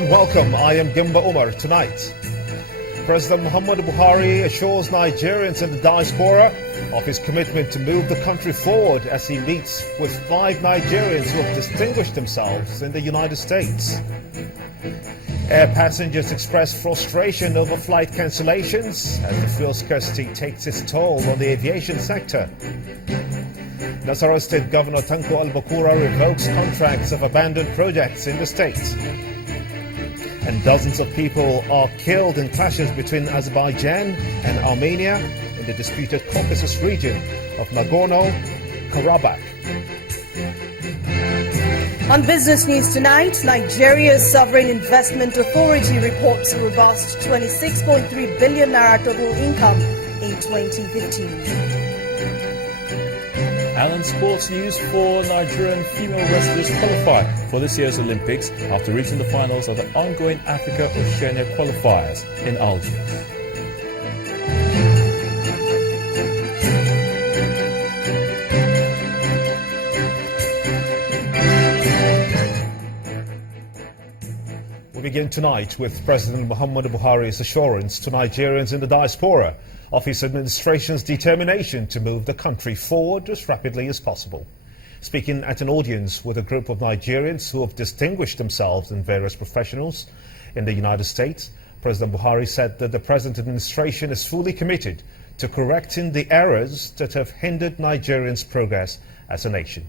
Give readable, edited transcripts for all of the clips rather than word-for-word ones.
everyone, welcome. I am Gimba Umar. Tonight, President Muhammadu Buhari assures Nigerians in the diaspora of his commitment to move the country forward as he meets with 5 Nigerians who have distinguished themselves in the United States. Air passengers express frustration over flight cancellations as the fuel scarcity takes its toll on the aviation sector. Nasarawa State Governor Tanko Al-Bakura revokes contracts of abandoned projects in the state. And dozens of people are killed in clashes between Azerbaijan and Armenia in the disputed Caucasus region of Nagorno-Karabakh. On Business News tonight, Nigeria's Sovereign Investment Authority reports a robust 26.3 billion naira total income in 2015. And sports news: 4 Nigerian female wrestlers qualified for this year's Olympics after reaching the finals of the ongoing Africa Oceania qualifiers in Algiers. We begin tonight with President Muhammadu Buhari's assurance to Nigerians in the diaspora of his administration's determination to move the country forward as rapidly as possible. Speaking at an audience with a group of Nigerians who have distinguished themselves in various professionals in the United States, President Buhari said that the present administration is fully committed to correcting the errors that have hindered Nigerians' progress as a nation.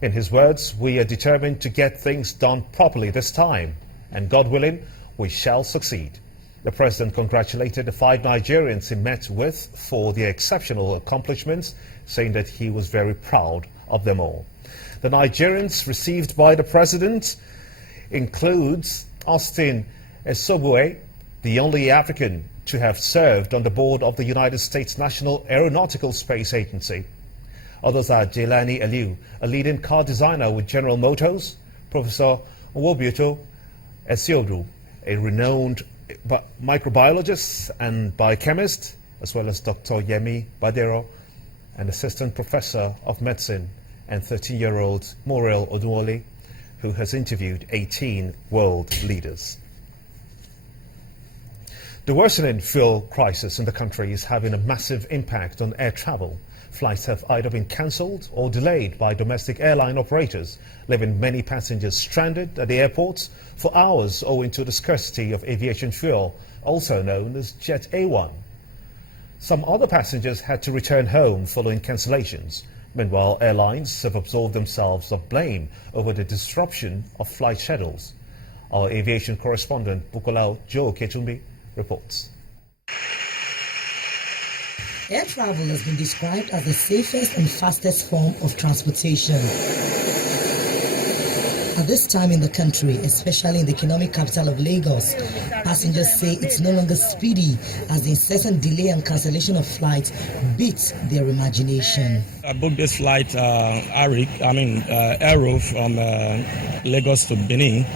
In his words, "We are determined to get things done properly this time, and God willing, we shall succeed." The president congratulated the 5 Nigerians he met with for their exceptional accomplishments, saying that he was very proud of them all. The Nigerians received by the president includes Austin Esobue, the only African to have served on the board of the United States National Aeronautical Space Agency. Others are Jelani Aliu, a leading car designer with General Motors, Professor Nwobuto Esiodu, a renowned microbiologist and biochemist, as well as Dr. Yemi Badero, an assistant professor of medicine, and 13-year-old Morel Oduole, who has interviewed 18 world leaders. The worsening fuel crisis in the country is having a massive impact on air travel. Flights have either been cancelled or delayed by domestic airline operators, leaving many passengers stranded at the airports for hours owing to the scarcity of aviation fuel, also known as Pt.1. Some other passengers had to return home following cancellations. Meanwhile, airlines have absolved themselves of blame over the disruption of flight schedules. Our aviation correspondent, Bukola Joe Ketumbi, reports. Air travel has been described as the safest and fastest form of transportation. At this time in the country, especially in the economic capital of Lagos, passengers say it's no longer speedy as the incessant delay and cancellation of flights beats their imagination. I booked this flight, Aero from Lagos to Benin.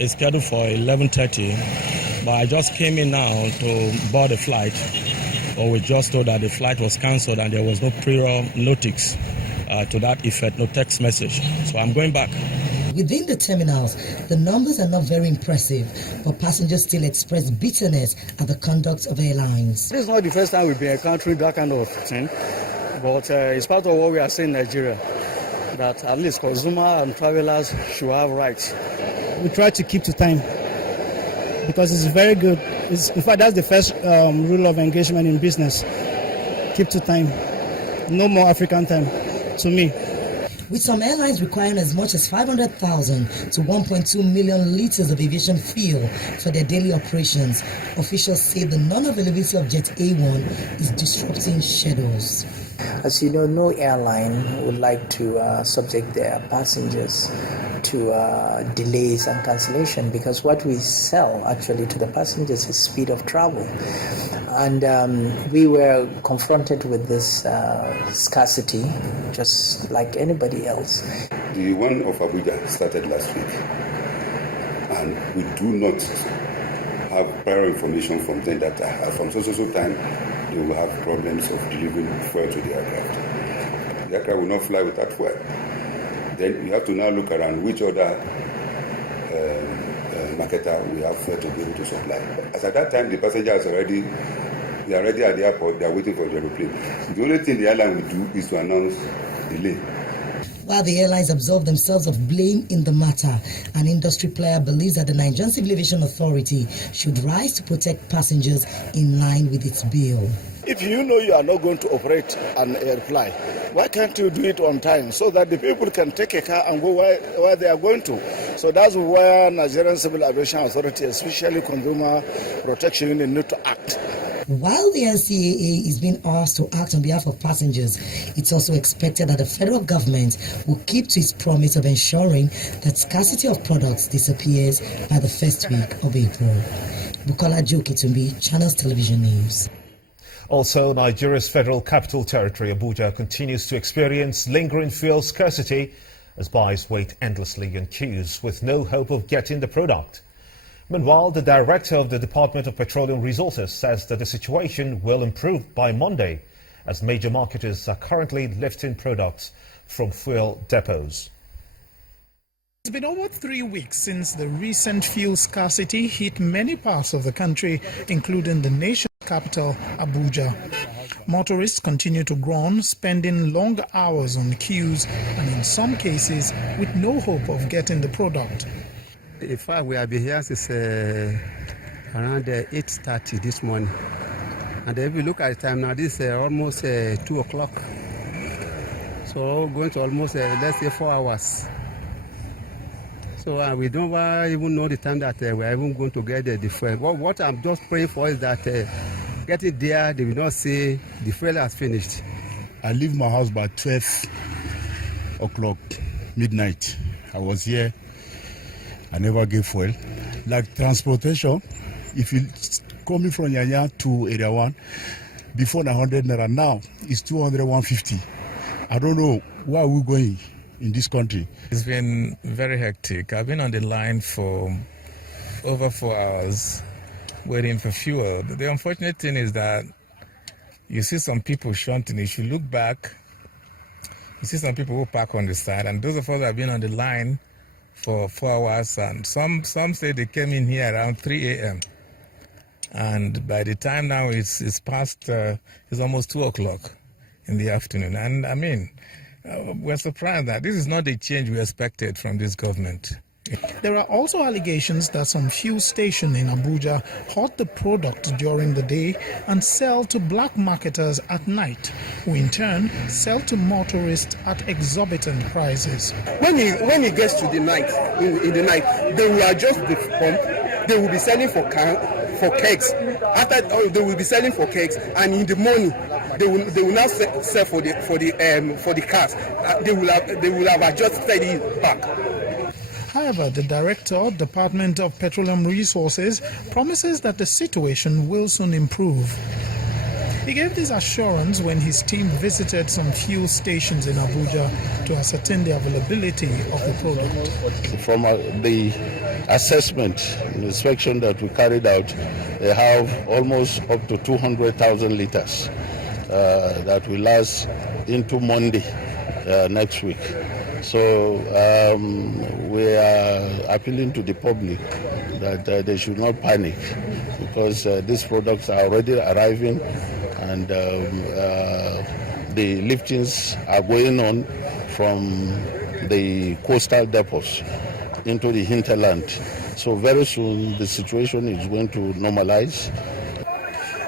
It's scheduled for 11:30, but I just came in now to board the flight. But we just told that the flight was cancelled and there was no prior notice to that effect, no text message. So I'm going back. Within the terminals, the numbers are not very impressive, but passengers still express bitterness at the conduct of airlines. This is not the first time we've been encountering that kind of thing, but it's part of what we are seeing in Nigeria, that at least consumers and travelers should have rights. We try to keep to time because it's very good. In fact, that's the first rule of engagement in business. Keep to time. No more African time, to me. With some airlines requiring as much as 500,000 to 1.2 million litres of aviation fuel for their daily operations, officials say the non-availability of Jet.1 is disrupting schedules. As you know, no airline would like to subject their passengers to delays and cancellation, because what we sell actually to the passengers is speed of travel. And we were confronted with this scarcity just like anybody else. The one of Abuja started last week, and we do not have prior information from them that from so time they will have problems of delivering fuel to the aircraft. The aircraft will not fly without fuel. Then we have to now look around which other marketer, we have fuel to be able to supply. As at that time, the passengers they are already at the airport, they are waiting for the aeroplane. The only thing the airline will do is to announce delay. While the airlines absolve themselves of blame in the matter, an industry player believes that the Nigerian Civil Aviation Authority should rise to protect passengers in line with its bill. If you know you are not going to operate an airplane, why can't you do it on time so that the people can take a car and go where they are going to? So that's where Nigerian Civil Aviation Authority, especially Consumer Protection Unit, need to act. While the NCAA is being asked to act on behalf of passengers, it's also expected that the federal government will keep to its promise of ensuring that scarcity of products disappears by the first week of April. Bukola Jokitumbi, Channels Television News. Also, Nigeria's Federal Capital Territory, Abuja, continues to experience lingering fuel scarcity as buyers wait endlessly in queues with no hope of getting the product. Meanwhile, the director of the Department of Petroleum Resources says that the situation will improve by Monday as major marketers are currently lifting products from fuel depots. It's been over 3 weeks since the recent fuel scarcity hit many parts of the country, including the nation's capital, Abuja. Motorists continue to groan, spending long hours on queues and in some cases with no hope of getting the product. In fact, we have been here since around 8:30 this morning. And if you look at the time now, this is almost 2 o'clock. So going to almost, let's say, 4 hours. So we don't even know the time that we're even going to get the fuel. What I'm just praying for is that getting there, they will not say the fuel has finished. I leave my house by 12 o'clock, midnight. I was here. I never gave fuel. Like transportation, if you coming from Yanya to Area 1, before 100 naira, now it's 200, 150. I don't know where we're going in this country. It's been very hectic. I've been on the line for over 4 hours waiting for fuel. The unfortunate thing is that you see some people shunting. If you look back, you see some people who park on the side, and those of us that have been on the line for 4 hours, and some say they came in here around 3 a.m. And by the time now it's past, it's almost 2 o'clock in the afternoon. And I mean, we're surprised that this is not the change we expected from this government. There are also allegations that some fuel stations in Abuja hoard the product during the day and sell to black marketers at night, who in turn sell to motorists at exorbitant prices. When it gets to the night, in the night, they will adjust the pump. They will be selling for kegs. After they will be selling for kegs, and in the morning they will now sell for the cars. They will have adjusted it back. However, the Director, Department of Petroleum Resources, promises that the situation will soon improve. He gave this assurance when his team visited some fuel stations in Abuja to ascertain the availability of the product. From the assessment and inspection that we carried out, they have almost up to 200,000 liters that will last into Monday next week. So we are appealing to the public that they should not panic, because these products are already arriving, and the liftings are going on from the coastal depots into the hinterland. So very soon the situation is going to normalize.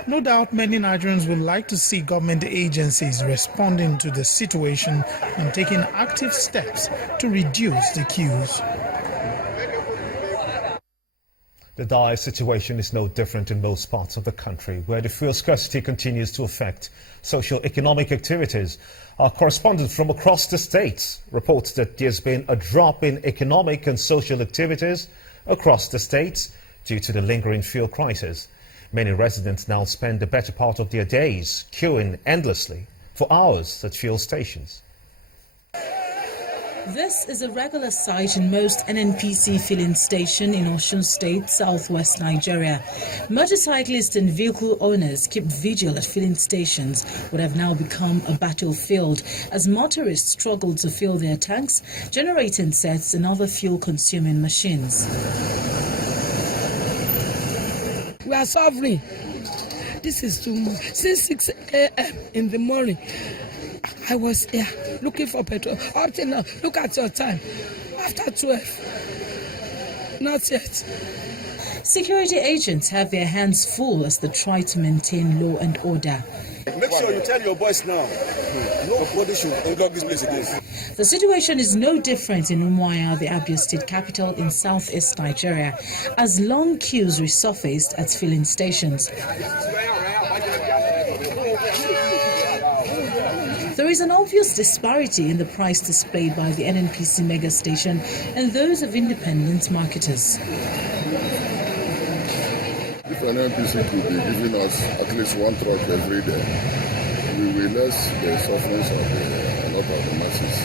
No doubt many Nigerians would like to see government agencies responding to the situation and taking active steps to reduce the queues. The dire situation is no different in most parts of the country, where the fuel scarcity continues to affect socio-economic activities. Our correspondent from across the states reports that there's been a drop in economic and social activities across the states due to the lingering fuel crisis. Many residents now spend the better part of their days queuing endlessly for hours at fuel stations. This is a regular sight in most NNPC filling stations in Osun State, southwest Nigeria. Motorcyclists and vehicle owners keep vigil at filling stations, what have now become a battlefield, as motorists struggle to fill their tanks, generating sets and other fuel-consuming machines. are suffering. This is too much. Since 6 a.m. in the morning, I was here looking for petrol. Up till now, look at your time. After 12, not yet. Security agents have their hands full as they try to maintain law and order. Make sure you tell your boys now. Nobody should unlock this place again. The situation is no different in Umuahia, the Abia State capital in southeast Nigeria, as long queues resurfaced at filling stations. There is an obvious disparity in the price displayed by the NNPC mega station and those of independent marketers. If NNPC could be giving us at least one truck every day, we will less the sufferings of a lot of the masses.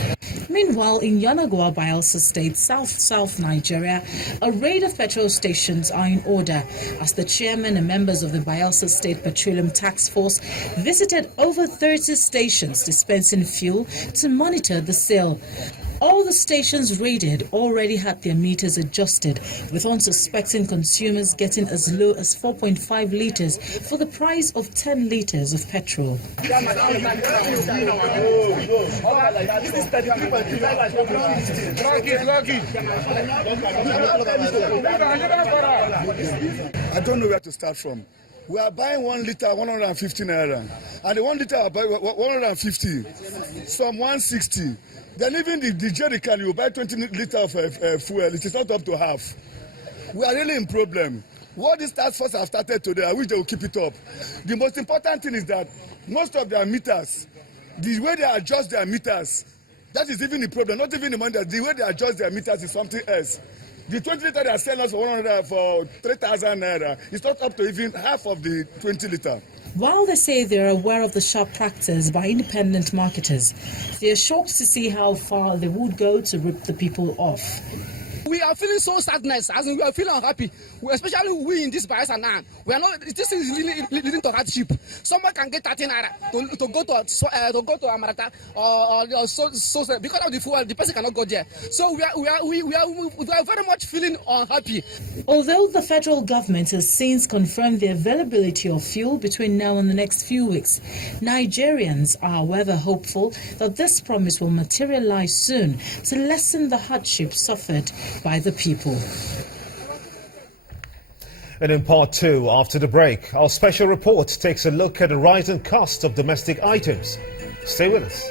Meanwhile, in Yanagwa, Bayelsa State, South Nigeria, a raid of petrol stations are in order as the chairman and members of the Bayelsa State Petroleum Task Force visited over 30 stations dispensing fuel to monitor the sale. All the stations raided already had their meters adjusted, with unsuspecting consumers getting as low as 4.5 litres for the price of 10 litres of petrol. I don't know where to start from. We are buying 1 litre 150 naira, and the 1 litre are buying 150, some 160. Then even the jerry can, you buy 20 litres of fuel, it is not up to half. We are really in problem. What these task force have started today, I wish they will keep it up. The most important thing is that most of their meters, the way they adjust their meters, that is even the problem, not even the money, the way they adjust their meters is something else. The 20 litre they are selling us for 3,000 naira, it's not up to even half of the 20 litre. While they say they're aware of the sharp practice by independent marketers, they are shocked to see how far they would go to rip the people off. We are feeling so sadness, as in we are feeling unhappy. Especially we in this Bayelsa now. We are not. This is leading to hardship. Someone can get 13 naira to go to Amarata or so because of the fuel. The person cannot go there. So we are very much feeling unhappy. Although the federal government has since confirmed the availability of fuel between now and the next few weeks, Nigerians are, however, hopeful that this promise will materialize soon to lessen the hardship suffered by the people. And in part two, after the break, our special report takes a look at the rising cost of domestic items. Stay with us.